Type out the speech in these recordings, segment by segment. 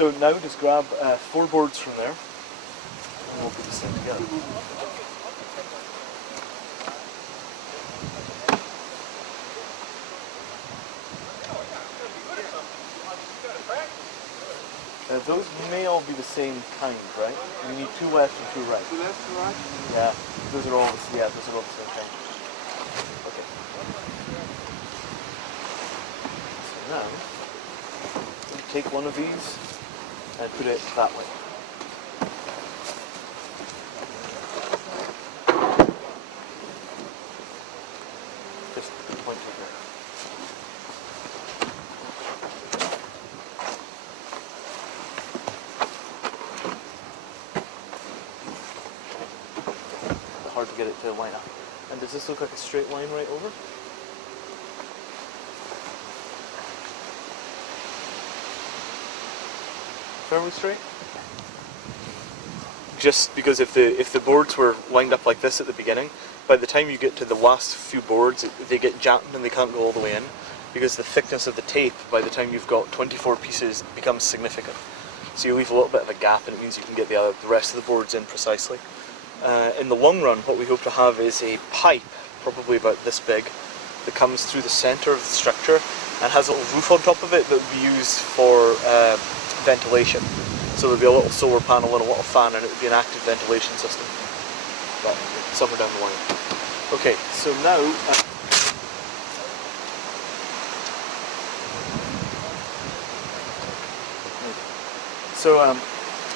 So now just grab 4 boards from there, and we'll put this thing together. Those may all be the same kind, right? You need 2 left and 2 right. 2 left, 2 right? Yeah, those are all the same kind. Okay. So now, take one of these and put it that way. Just point it there. Hard to get it to line up. And does this look like a straight line right over? Fairly straight? Just because if the boards were lined up like this at the beginning, by the time you get to the last few boards, they get jammed and they can't go all the way in, because the thickness of the tape, by the time you've got 24 pieces, becomes significant. So you leave a little bit of a gap, and it means you can get the rest of the boards in precisely. In the long run, what we hope to have is a pipe, probably about this big, that comes through the centre of the structure and has a little roof on top of it that would be used for ventilation. So there'd be a little solar panel and a little fan, and it would be an active ventilation system. But somewhere down the line. Okay, so now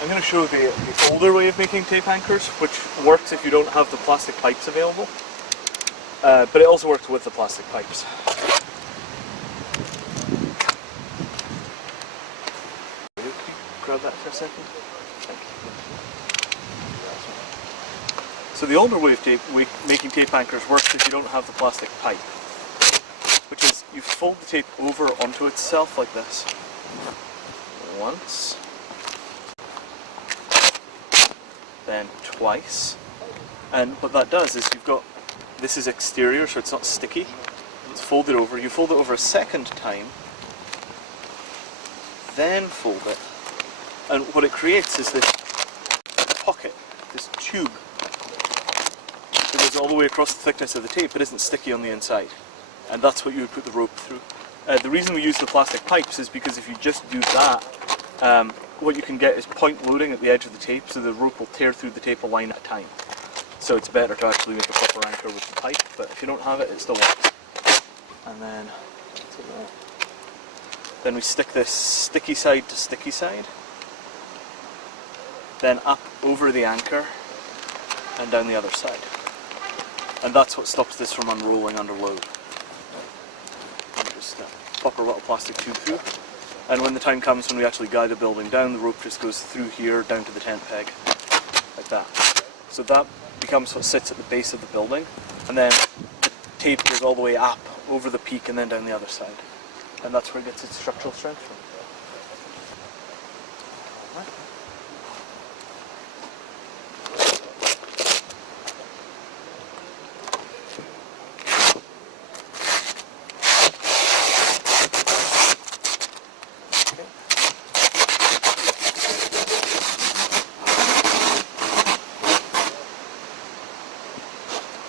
I'm going to show the older way of making tape anchors, which works if you don't have the plastic pipes available, but it also works with the plastic pipes. Can you grab that for a second? Thank you. So the older way of making tape anchors works if you don't have the plastic pipe, which is you fold the tape over onto itself like this. Once. Then twice, and what that does is this is exterior, so it's not sticky. It's folded over. You fold it over a second time, then fold it, and what it creates is this pocket, this tube that goes all the way across the thickness of the tape, but isn't sticky on the inside, and that's what you would put the rope through. The reason we use the plastic pipes is because if you just do that, what you can get is point loading at the edge of the tape, so the rope will tear through the tape a line at a time. So it's better to actually make a proper anchor with the pipe, but if you don't have it, it still works. And then we stick this sticky side to sticky side, then up over the anchor and down the other side. And that's what stops this from unrolling under load. Just pop our little plastic tube through. And when the time comes when we actually guide the building down, the rope just goes through here, down to the tent peg, like that. So that becomes what sits at the base of the building, and then the tape goes all the way up, over the peak, and then down the other side. And that's where it gets its structural strength from. Right.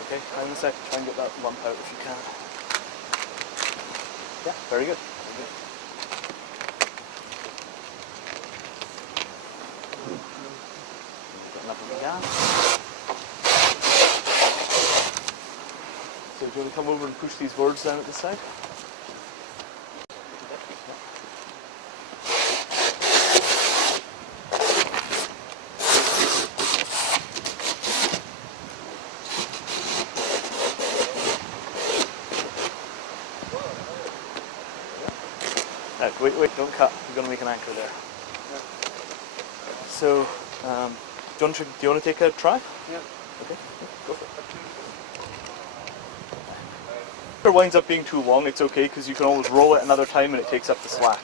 Okay, hang on a sec, try and get that lump out if you can. Yeah, very good. Very good. Get enough of the gas. So do you want to come over and push these boards down at this side? Wait, don't cut. We're going to make an anchor there. Yeah. So, do you want to take a try? Yeah. Okay, go for it. If it winds up being too long, it's okay, because you can always roll it another time and it takes up the slack.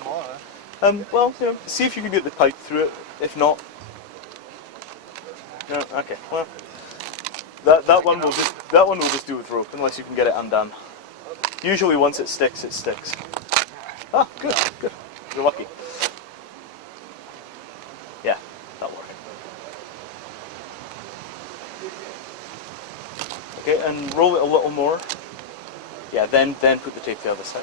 smaller. Well, you know, see if you can get the pipe through it. If not, no, okay. Well, that one will just do with rope, unless you can get it undone. Usually, once it sticks, it sticks. Ah, good, good. You're lucky. Yeah, that'll work. Okay, and roll it a little more. Yeah, then put the tape the other side.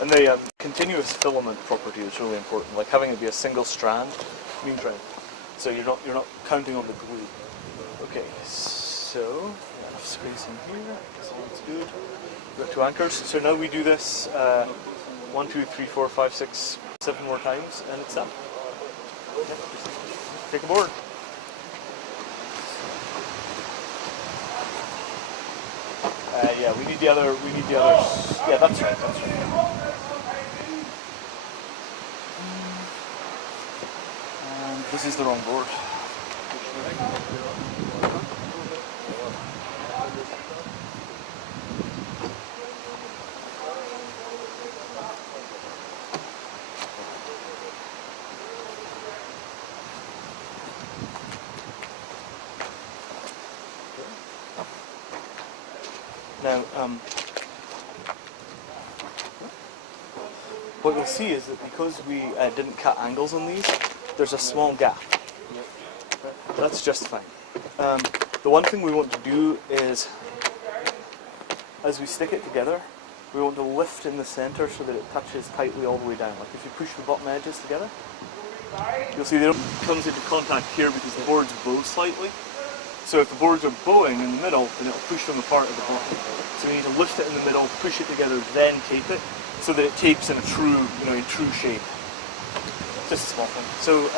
And the continuous filament property is really important, like having it be a single strand means right. So you're not counting on the glue. Okay, so enough space in here, so that's good. We've got 2 anchors. So now we do this 1, 2, 3, 4, 5, 6, 7 more times, and it's done. Okay. Take a board. Yeah, we need the other. Yeah, that's right. That's right. This is the wrong board. Now, what you'll see is that because we didn't cut angles on these, there's a small gap. That's just fine. The one thing we want to do is, as we stick it together, we want to lift in the center so that it touches tightly all the way down. Like if you push the bottom edges together, you'll see it comes into contact here because the boards bow slightly. So if the boards are bowing in the middle, then it'll push them apart at the bottom. So we need to lift it in the middle, push it together, then tape it, so that it tapes in a true, in true shape. Just a small thing. So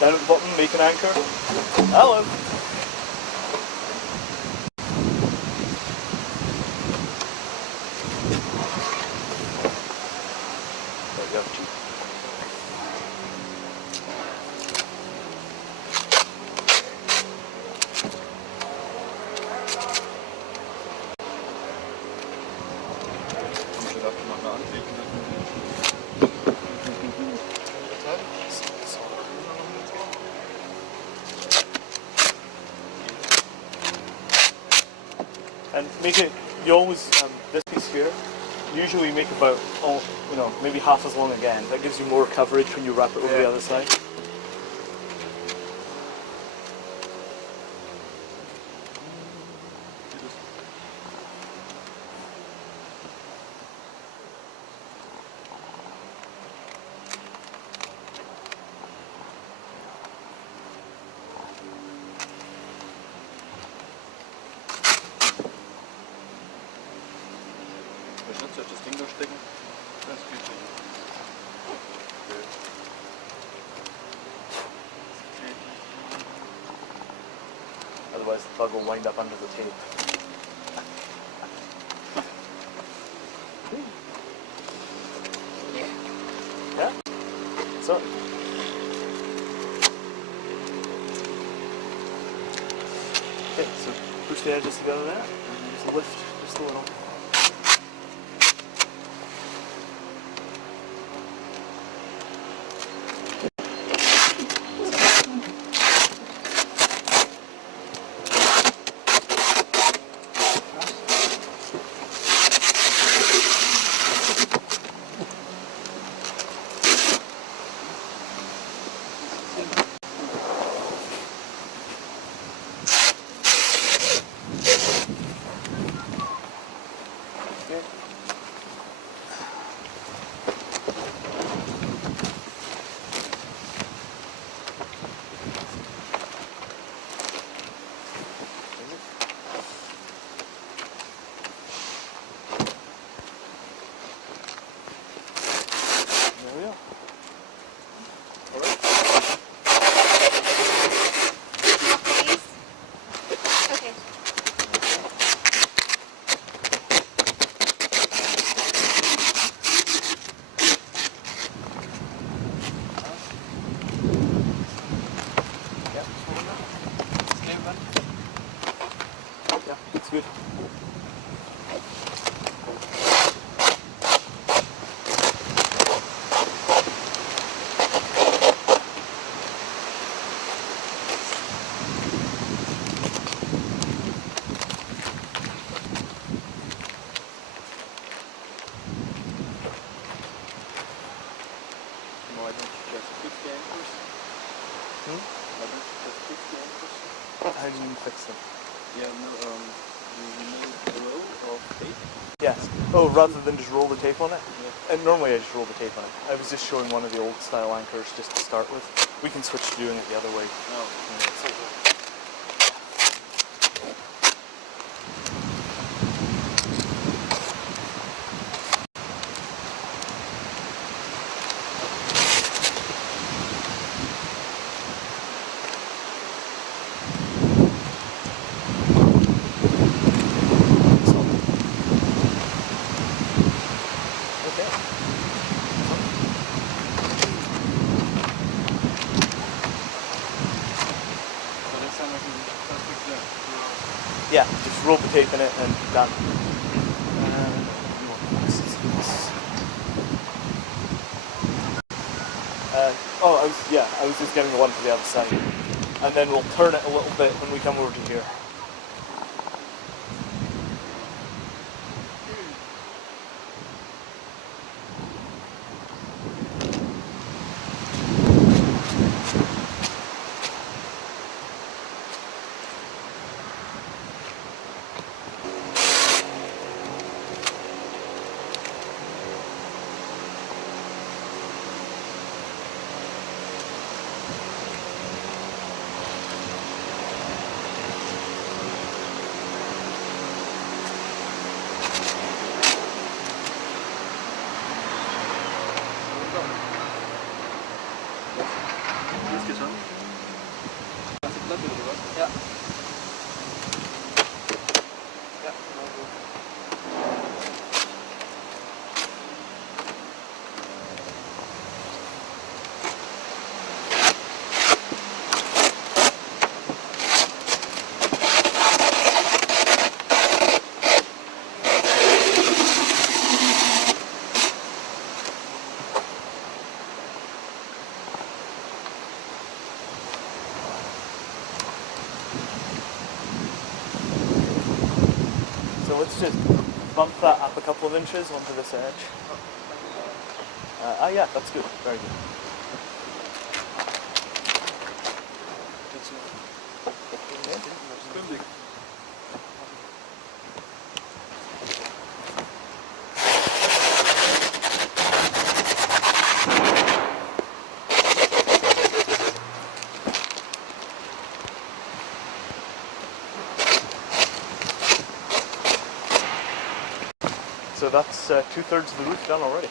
down at the bottom, make an anchor. Hello. There we go. And make it, you always, this piece here, usually make about, maybe half as long again. That gives you more coverage when you wrap it over the other side. Sollte das Ding durchstecken? Das geht schon. Otherwise the plug will wind up under the tape. Yeah? So. Okay, so push the edges together there, and just lift just a little. It's good. Why don't you just fix the anchors? Hmm? Why don't you just fix the anchors? How do you fix them? Yeah, no, you made a roll of tape. Yes. Oh, rather than just roll the tape on it? Yeah. And normally I just roll the tape on it. I was just showing one of the old style anchors just to start with. We can switch to doing it the other way. No. Okay. So that's how I can just fix that. Yeah, just roll the tape in it and done. I was just getting the one to the other side. And then we'll turn it a little bit when we come over to here. Insgesamt? Ganze Platte oder was? Ja. Ja, so let's just bump that up a couple of inches onto this edge. Yeah, that's good. Very good. Stündig. So that's 2/3 of the roof done already.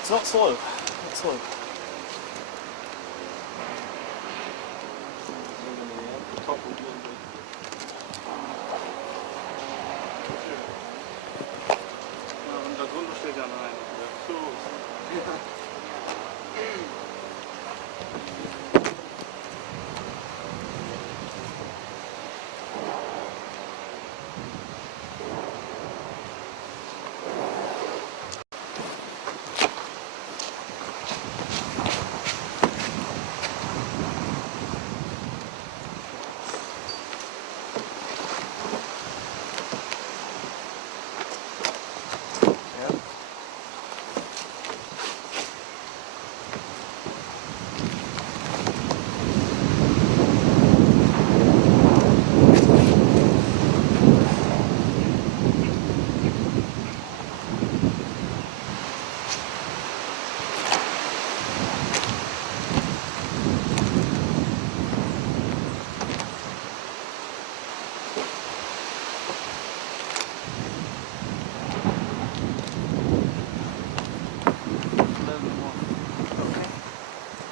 It's not slow. Not slow. Top will be a little bit. Ja, und da drunter steht ja noch einer. So. Yeah.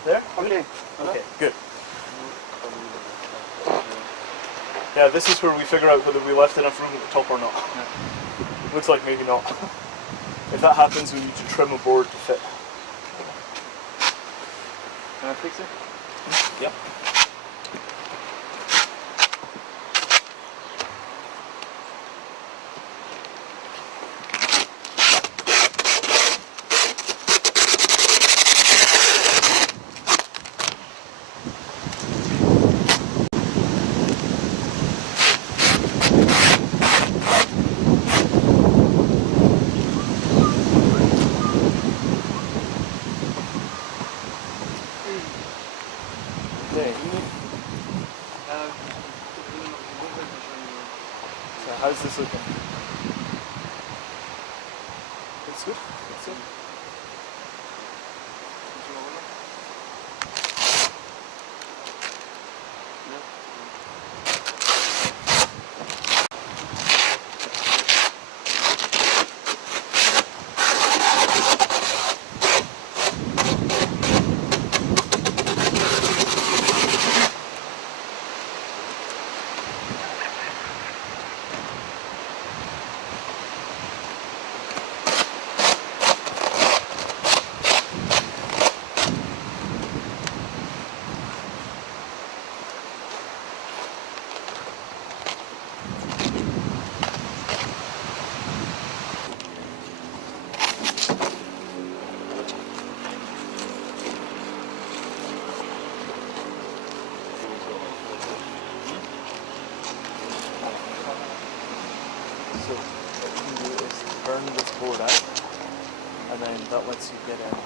There? Okay. Okay, good. Yeah, this is where we figure out whether we left enough room at the top or not. Looks like maybe not. If that happens, we need to trim a board to fit. Can I fix it? Yep. So how's this looking? It's good. That's it. So what you can do is turn this board out, and then that lets you get in.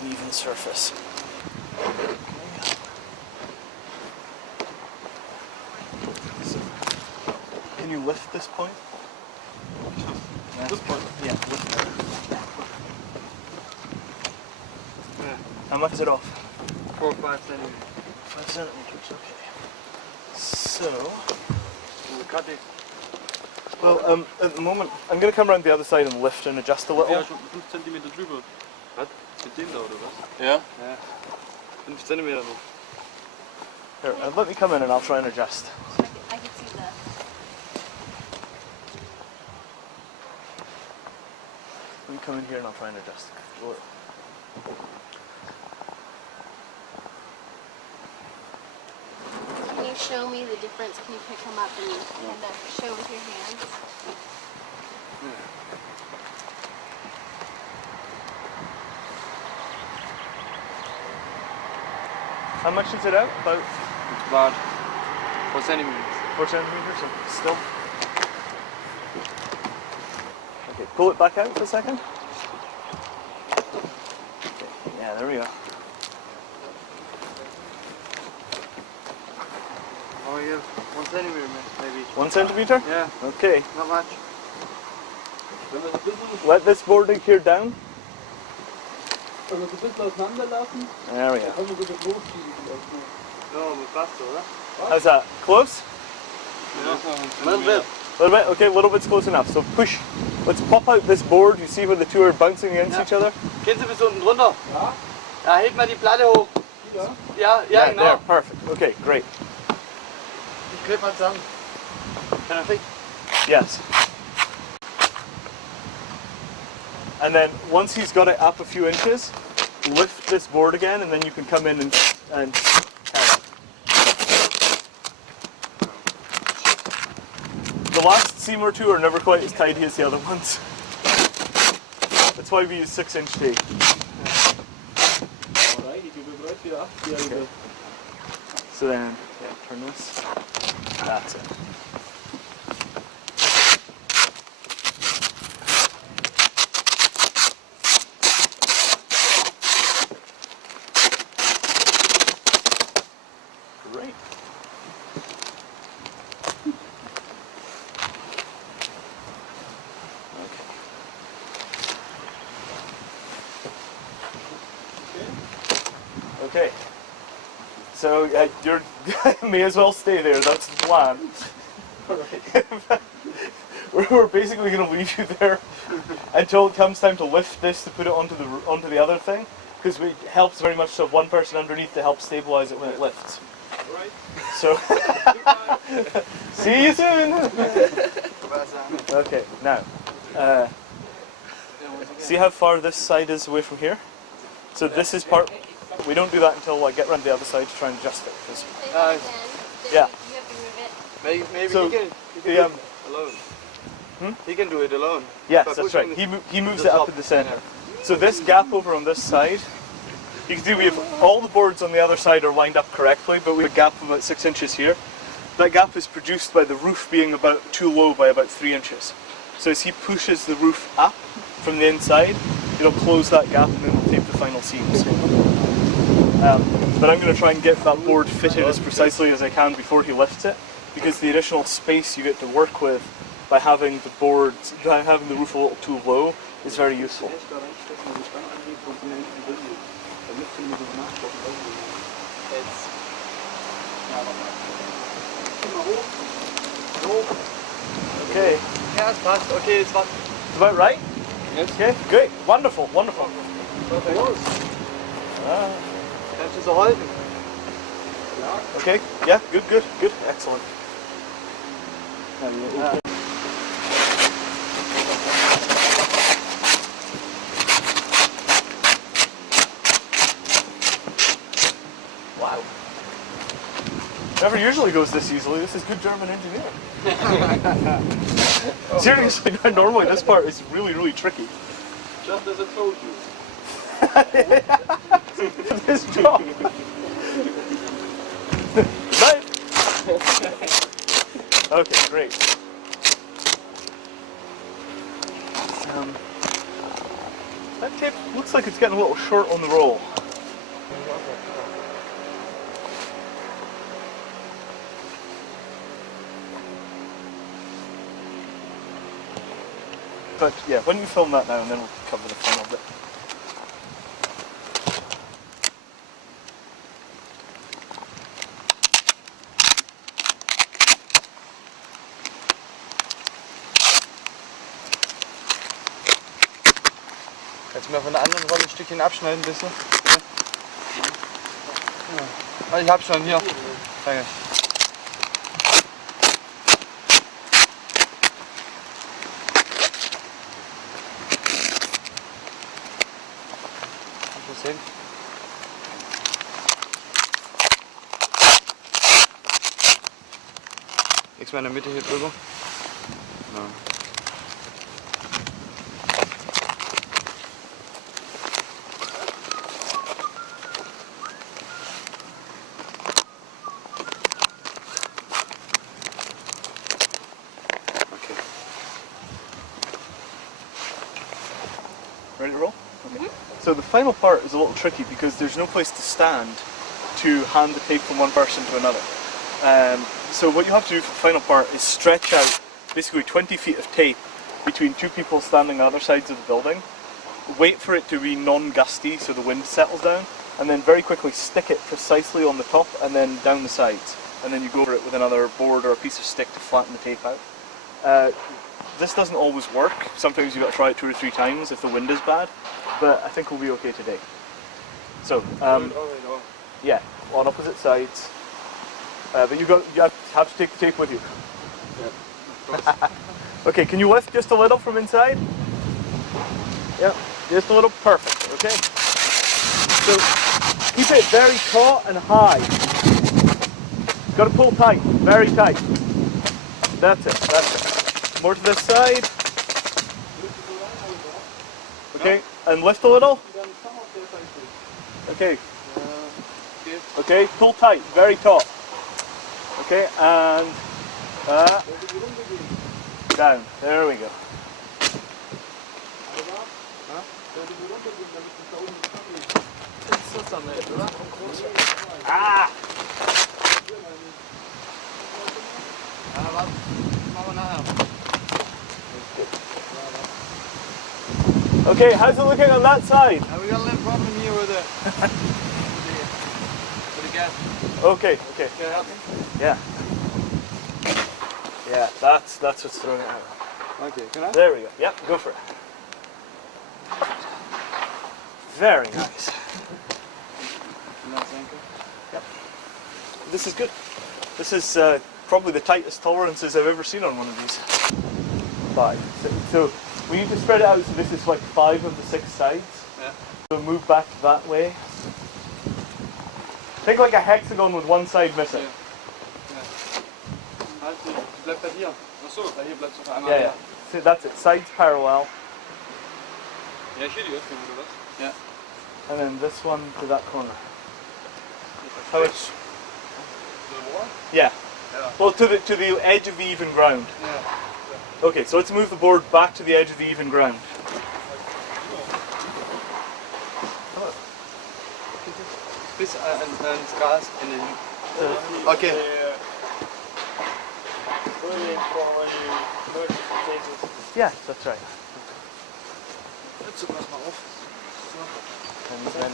An even surface. So, can you lift this point? This point? Yeah, lift it. Yeah. How much is it off? 4 or 5 centimeters. 5 centimeters, okay. So, We'll cut it. well, at the moment, I'm going to come around the other side and lift and adjust a Ja, little. schon 5 Zentimeter drüber. Was? Mit dem da oder was? Yeah? Ja. 5 Zentimeter noch. Here, let me come in and I'll try and adjust. I can see the. Let me come in here and I'll try and adjust. Or- Can you show me the difference? Can you pick them up and kind of show with your hands? How much is it out? About It's about 4 centimeters. 4 centimeters? So still? Okay, pull it back out for a second. Okay, yeah, there we go. Oh yeah, 1 centimeter maybe. 1 centimeter? Yeah, Okay. not much. Let this board here down. Wenn wir es ein bisschen auseinander lassen, There we dann go. können wir das losschieben vielleicht noch. Ja, aber passt, oder? How's that? Close? Ja, ein little bit. A little bit? Okay, a little bit's close enough. So push. Let's pop out this board. You see where the two are bouncing against each other? Gehen Sie bis unten drunter. Ja, Ja, hebt mal die Platte hoch. wieder. Ja, genau. There, perfect. Okay, great. Ich kleb mal zusammen. Kann er Yes. And then once he's got it up a few inches, lift this board again, and then you can come in and count. The last seam or two are never quite as tidy as the other ones. That's why we use 6-inch tape. Alright, ich überbreit für 8-Jährige. So then, yeah, turn this. That's it. Great. Okay. So you're may as well stay there. That's the plan. We're basically going to leave you there until it comes time to lift this to put it onto the other thing, because it helps very much to have one person underneath to help stabilize it when it lifts. Alright. So see you soon. Okay. Now, see how far this side is away from here. So this is part. We don't do that until I get around the other side to try and adjust it. 'Cause- Say Uh, that again. Then yeah. You have to move it. Maybe So, he can do yeah. it alone. Hmm? He can do it alone. Yes, By that's pushing right. the- He moves the it up top. in the center. So this gap over on this side, you can see we have all the boards on the other side are lined up correctly, but we have a gap of about 6 inches here. that gap is produced by the roof being about too low by about 3 inches. So as he pushes the roof up from the inside, it'll close that gap and then we'll tape the final seams. But I'm going to try and get that board fitted as precisely as I can before he lifts it, because the additional space you get to work with by having the boards, by having the roof a little too low is very useful. Okay. Ja, es passt. Okay, es war. It's about right? Yes. Okay, great. Wonderful, wonderful. Kannst du so halten? Okay, yeah, good, good, good, excellent. Wow. Never usually goes this easily. This is good German engineering. Seriously, normally this part is really, really tricky. Just as I told you. This job. Right. Okay, great. That tape looks like it's getting a little short on the roll. But yeah, when you film that now, and then we'll cover the final bit. Kannst du mir von der anderen Rolle ein Stückchen abschneiden, bitte? Ja. Ich hab schon hier. Danke. Sehen. Legst mal in der Mitte hier drüber. Ja. Okay. Ready to roll? Okay. So the final part is a little tricky because there's no place to stand to hand the tape from one person to another. So what you have to do for the final part is stretch out basically 20 feet of tape between two people standing on other sides of the building, wait for it to be non-gusty so the wind settles down, and then very quickly stick it precisely on the top and then down the sides. And then you go over it with another board or a piece of stick to flatten the tape out. This doesn't always work. Sometimes you've got to try it 2 or 3 times if the wind is bad, but I think we'll be okay today. So, yeah, on opposite sides. But you have to take the tape with you. Ja. Okay, can you lift just a little from inside? Yeah, just a little. Perfect, okay? So, keep it very taut and high. Got to pull tight, very tight. That's it, that's it. More to this side. Okay, and lift a little. Okay. Okay, pull tight, very taut. Okay, and down. There we go. Ah! Okay, how's it looking on that side? We got a little problem here with the gas. Okay, okay. Can you help me? Yeah. Yeah, that's what's throwing it out. Okay, can I? There we go. Yep, go for it. Very nice. Yep. This is good. This is probably the tightest tolerances I've ever seen on one of these. 5. So we need to spread it out so this is like 5 of the 6 sides. Yeah. So move back that way. Think like a hexagon with one side missing. Halt, bleibt bei dir. Achso, hier bleibt es auf einmal. Yeah, yeah. So that's it. Sides parallel. Ja, hier die Öffnung, oder was? Ja. And then this one to that corner. How much? The wall? Yeah. Well, to the edge of the even ground. Yeah. Okay, so let's move the board back to the edge of the even ground. Bis ans Gas in den. Okay. Yeah, that's right. Jetzt pass mal auf. And then,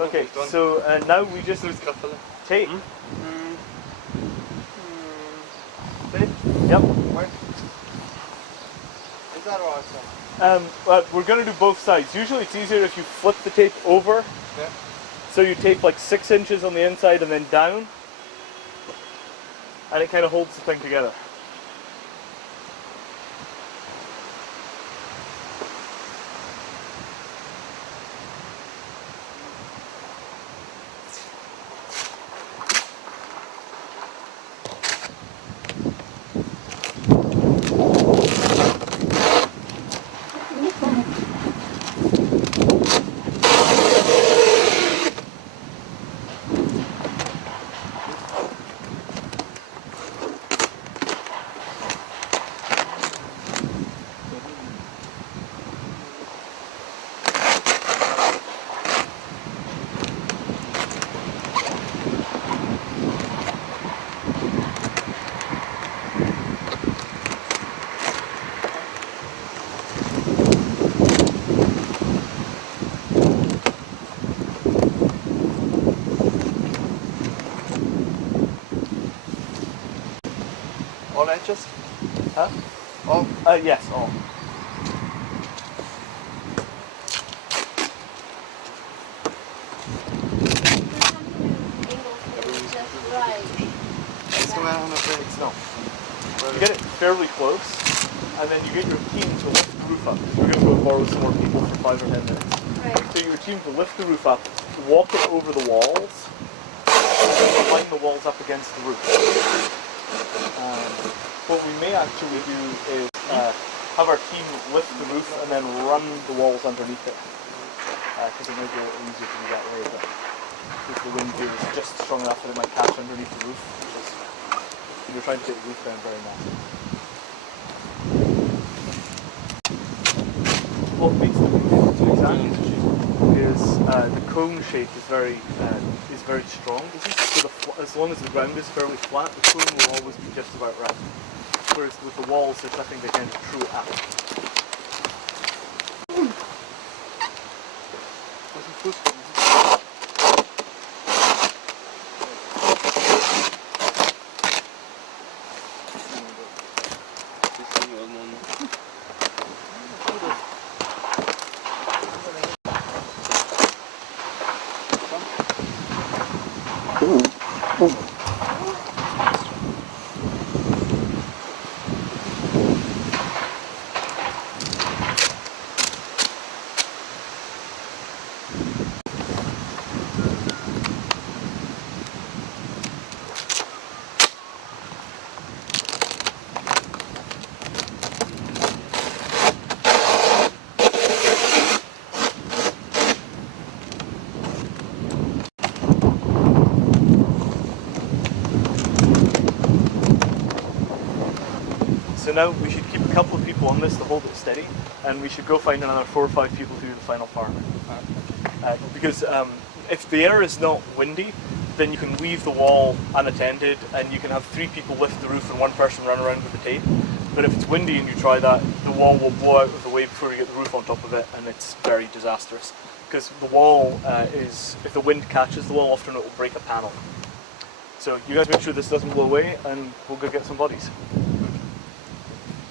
okay, so now we just tape. Tape? Yep. Is that awesome? Well, we're going to do both sides. Usually it's easier if you flip the tape over. Yeah. So you tape like 6 inches on the inside and then down. And it kind of holds the thing together. All edges? Huh? All? Yes, all. Jetzt können wir noch eine Break. No. You get it fairly close, and then you get your team to lift the roof up. We're going to go borrow some more people for 5 or 10 minutes. Right. So your team to lift the roof up, walk it over the walls, and line the walls up against the roof. What we may actually do is have our team lift the roof and then run the walls underneath it. Because it might be a little easier to do that way, but if the wind here is just strong enough that it might catch underneath the roof, which is, you're trying to get the roof down very massive. What makes the roof into exactly is the cone shape is very strong. So as long as the ground is fairly flat, the cone will always be just about right. Whereas with the walls, there's nothing they can throw it out. Was ein Fuß. So now we should keep a couple of people on this to hold it steady, and we should go find another 4 or 5 people to do the final part. Because if the air is not windy, then you can leave the wall unattended, and you can have 3 people lift the roof and 1 person run around with the tape. But if it's windy and you try that, the wall will blow out of the way before you get the roof on top of it, and it's very disastrous. Because the wall if the wind catches the wall, often it will break a panel. So you guys make sure this doesn't blow away, and we'll go get some bodies.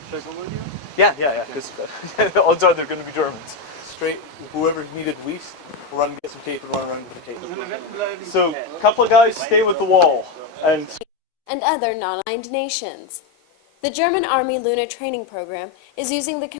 Should I go with you? Yeah, because odds are they're going to be Germans. Straight, whoever needed wheat, run, get some tape and run around with the tape. So, a couple of guys stay with the wall, and other non-aligned nations. The German Army Luna training program is using the